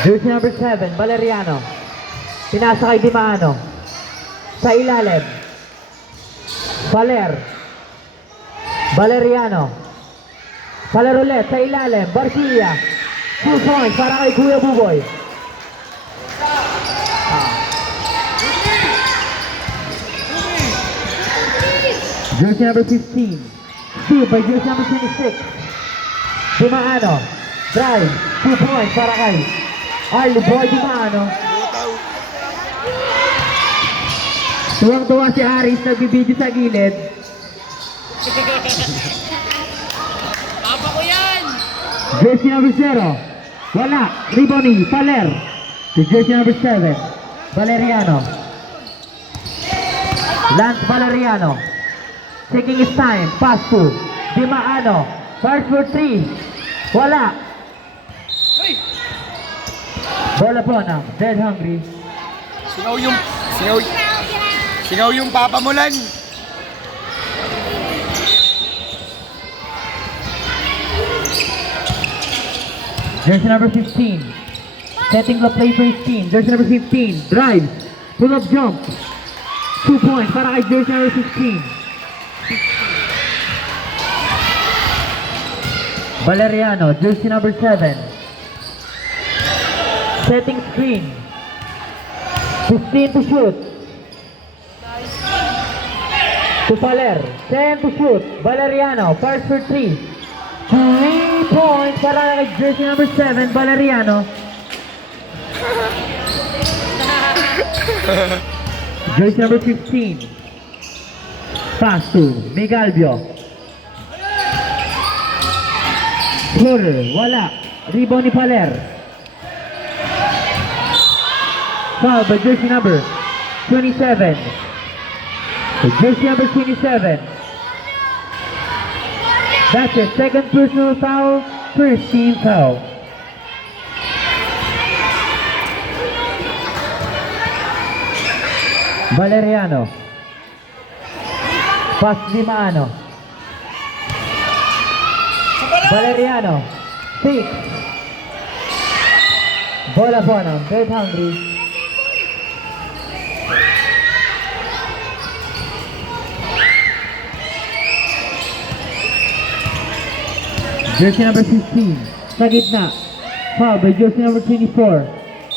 Jersey number 7, Valeriano. Pinasa kay Dimano. Sa ilalim. Valeriano. Valer ulit, sa ilalim. Barquilla. 2 points para kay Kuya Buboy. Jersey number 15. Steve by jersey number 26. Dimano. Drive. 2 points para kay Arlie Boy Dimano. Tuwang-tuwa si Aris, nagbibideo sa gilid. Papa ko yan! Jersey number 0. Wala. Riboni. Valer. To jersey number 7. Valeriano. Lance Valeriano. Taking his time. Pass to Dimano. First for 3. Wala. Bola po ng Dead Hungry. Singaw yung papa mo lan. Jersey number 15. Setting the play for his team. Jersey number 15. Drive. Pull up jump. 2 points para kay jersey number 15. Valeriano. Jersey number 7. Setting screen. 15 to shoot. To Valer. 10 to shoot. Valeriano. First for 3. 3 points para kay jersey number 7, Valeriano. Jersey number 15. Pass to Migalvio. Floater, wala. Rebound ni Valer. Foul by jersey number 27. Jersey number 27. That's it. Second personal foul, first team foul. Valeriano. Pass Dimano. Valeriano. 6. Bola po ng Dead Hungry. Jersey number 15, sa gitna. Foul by jersey number 24.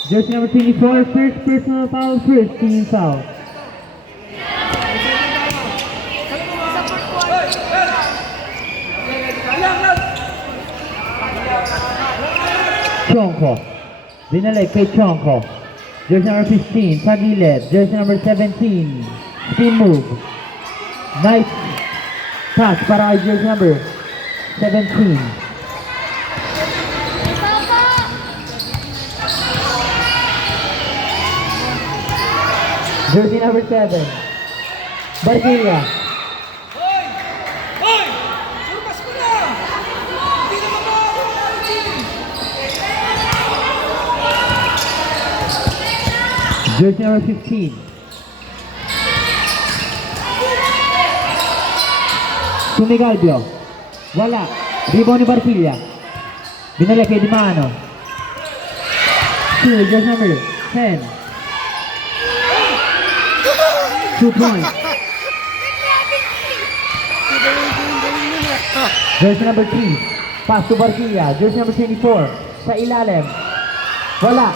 Jersey number 24, first personal foul, first team foul. Chonko. Binalik kay Chonko. Jersey number 15, sa gilid. Jersey number 17, spin move. Nice pass para kay jersey number 17. Jersey number 7. Barquilla. Surpas ko na! Hindi na Jersey number 15. Sumigalvio. Wala. Rebound ni Barquilla. Binalik kay Dimano. Jersey number 10. 2 points. Jersey number 3. Pass to Barquilla. Jersey number 24. Sa ilalim. Wala.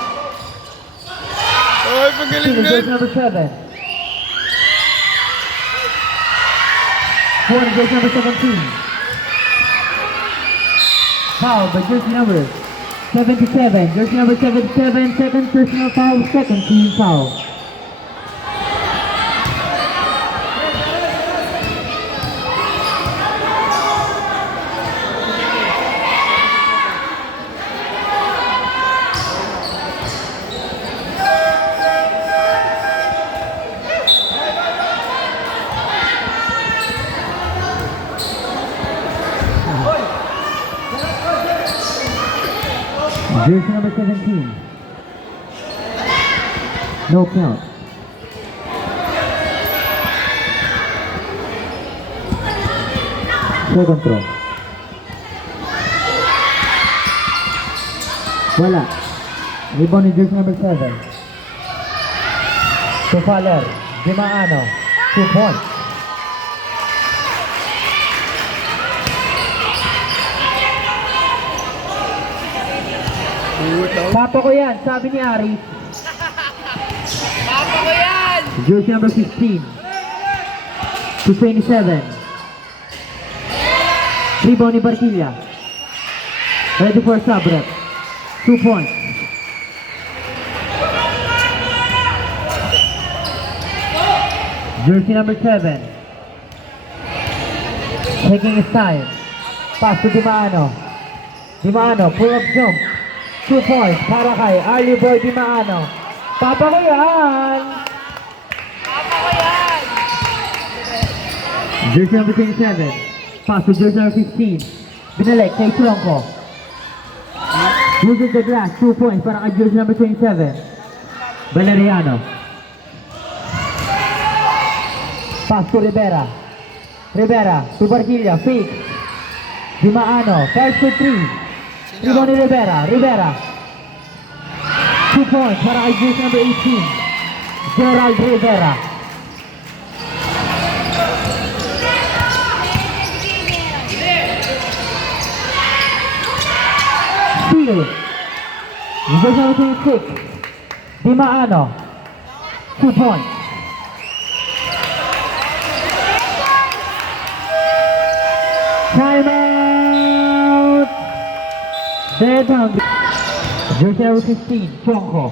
Ay, pagaling na. Jersey number 7. Jersey number 17. Foul by jersey number 77. Jersey number 77. Second personal foul. Second team foul. Jersey number 17. No count. Second throw. Wala. Rebound ni jersey number 7. To Faller. Dimaano. 2 points. Papa ko yan, sabi ni Ari. Papa ko yan! Jersey number 15 to 27. Rebound ni Barquilla. Ready for sub-rep. 2 points. Jersey number 7. Taking his time. Pass to Dimaano. Dimaano, pull-up jump. 2 points para kay Arlie Boy Dimaano. Papa ko yan! Papa ko yan! Jersey number 27. Pass to jersey number 15. Binalik kay Tronco. Uses the glass. 2 points para kay jersey number 27. Valeriano. Pass to Rivera. Rivera to Barquilla. Fake. Dimaano. 5 for 3. Rebound ni Rivera. Rivera. 2 points para kay jersey number 18. Gerald Rivera. Steal. Jersey number 26. Dimaano. 2 points. Timeout! Dead hungry. Jersey number 15, Chonko.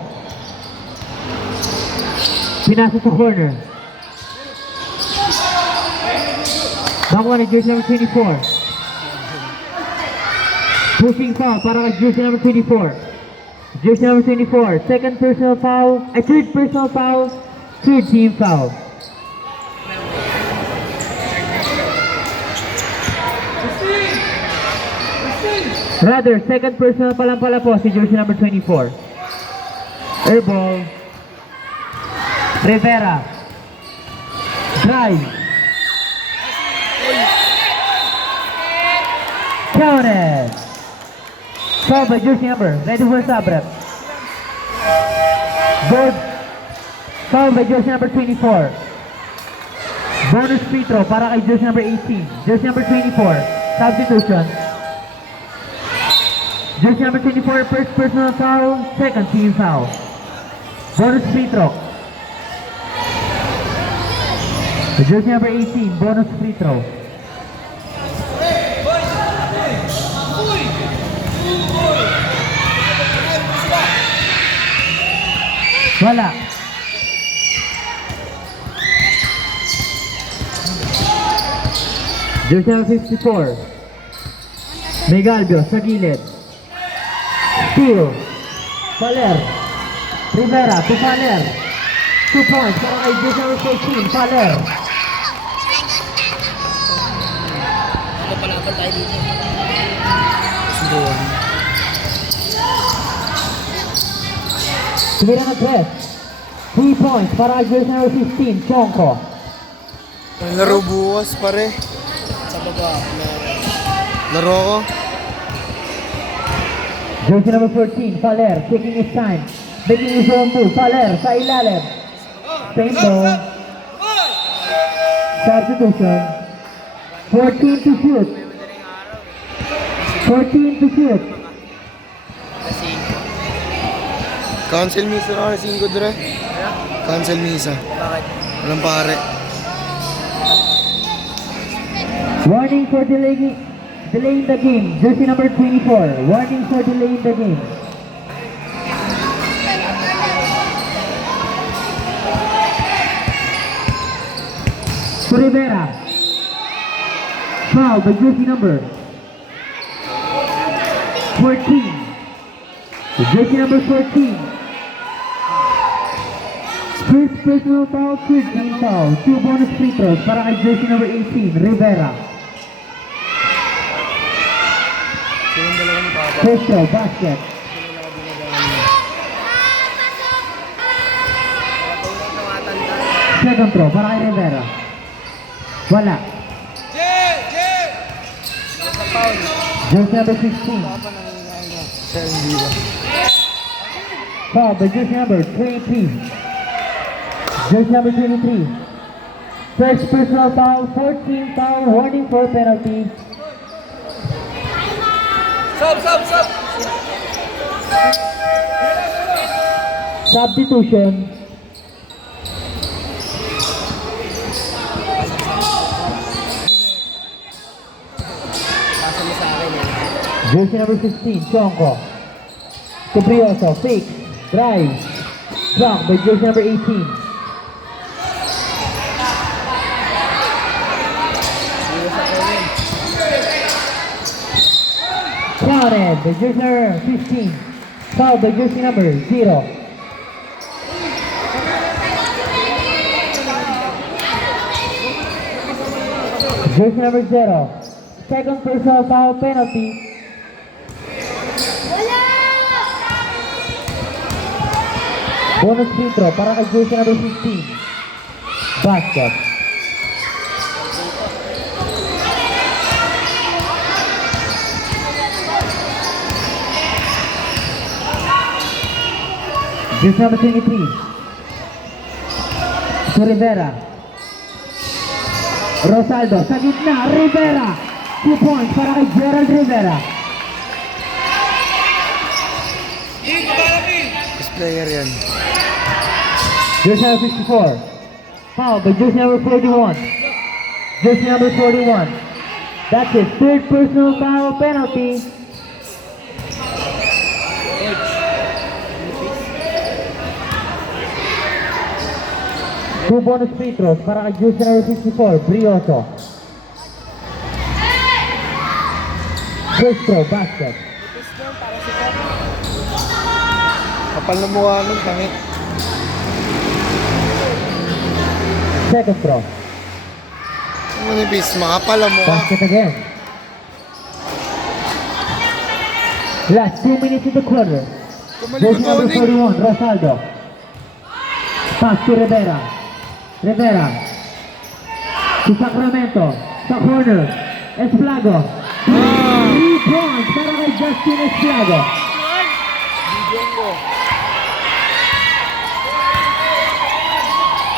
Pinasa sa corner. Nakuha ni jersey number 24. Pushing foul para kay jersey number 24. Jersey number 24, second personal foul, third personal foul, third team foul. Rather, second personal pa lang pala po si jersey number 24. Airball. Rivera. Drive. Counted. Foul by jersey number. Ready for sub-rep. Board. Foul by jersey number 24. Bonus free throw para kay jersey number 18. Jersey number 24. Substitution. Jersey number 24, first personal foul, second team foul. Bonus free throw. Jersey number 18, bonus free throw. Wala. Jersey number 54. Megalbio sa gilid. Steal. Faller. Rivera to Faller. 2 points para kay jersey number 14. Faller. Palaban tayo dito. Tumira na press. 3 points para kay jersey number 15. Chonko. Ang laro bukas pare. Sa baba. Laro ko. Jersey number 14, Faller, taking his time, making his own move. Faller sa ilalim. Same ball. Substitution. 14 to shoot. 14 to shoot. Cancel misa na kasi 5 dre. Cancel misa. Bakit? Walang pare. Warning for delaying the game. Jersey number 24. Warning for delaying the game. To Rivera. Foul by jersey number 14. Jersey number 14. First personal foul, third team foul. 2 bonus free throws para kay jersey number 18, Rivera. First throw, basket. Second throw para kay Rivera. Wala. Jersey number 16. Foul by jersey number 23. Jersey number 23. First personal foul, 14 foul, warning for penalty. Sub. Substitution. Jersey number 15, Chonko. Cabrioso, fake, drive, block by jersey number 18. Counted by jersey number 15. Foul by jersey number 0. Jersey number 0. Second personal foul penalty. Bonus free throw para kay jersey number 15. Basket. Jersey number 23. To Rivera. Rosaldo sa gitna. Rivera. 2 points para kay Gerald Rivera. Best player yan. Jersey number 54. Foul by jersey number 41. Jersey number 41. That's his third personal foul penalty. Two bonus free throws para kay jersey number 54, Brioso. First throw, basket. Kapal na mukha nun, pangit. Second throw, Ano ni Bis, makapal ang mukha. basket again. Last 2 minutes in the quarter. Jersey number 41, Rosaldo. Pass to Rivera. Rivera. To Sacramento. Sa corner. Esplago. 3 points para kay Justin Esplago.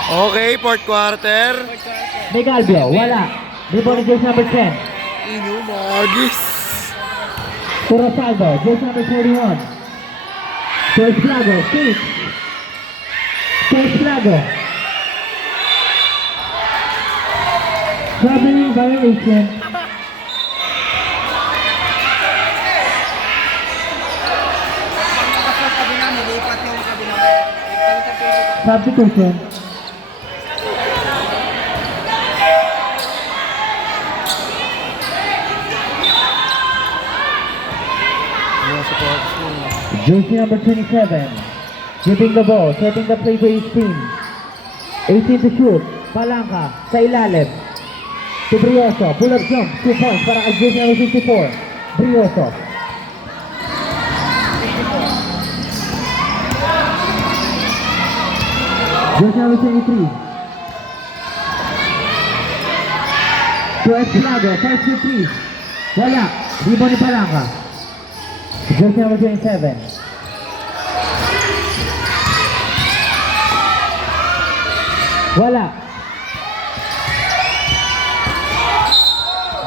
Okay, fourth quarter. May Galvio. Wala. Rebound ni jersey number 10. Inumagis. To Rosaldo. Jersey number 41. To Esplago. 6. To Esplago. Traveling violation. Substitution. Jersey number 27. Giving the ball, setting the play for his team. 18 to shoot. Palangka sa ilalim. To Brioso. Pull up jump. 2 points para kay jersey number 54. Brioso. Jersey number 23. To Esplago. First to 3. Wala. Rebound ni Palangka. Jersey number 27. Wala.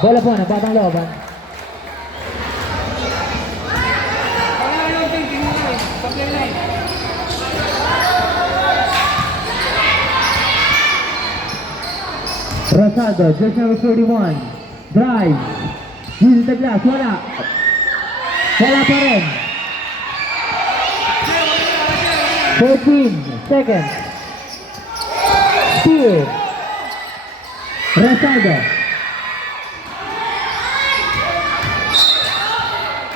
Bola po na, batang looban. Rosaldo, jersey number 41. Drive. Uses the glass. Wala. Wala pa rin. 14 seconds. Steal. Rosaldo.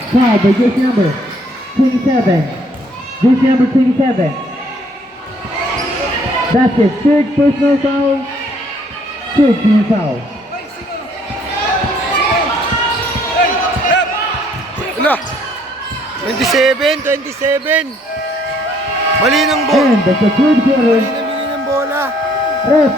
Foul by jersey number 27. Jersey number 27. That's his third personal foul. Third team foul. Ala! 27. Mali ng bola. And that's the third quarter. Mali ng bola. Ref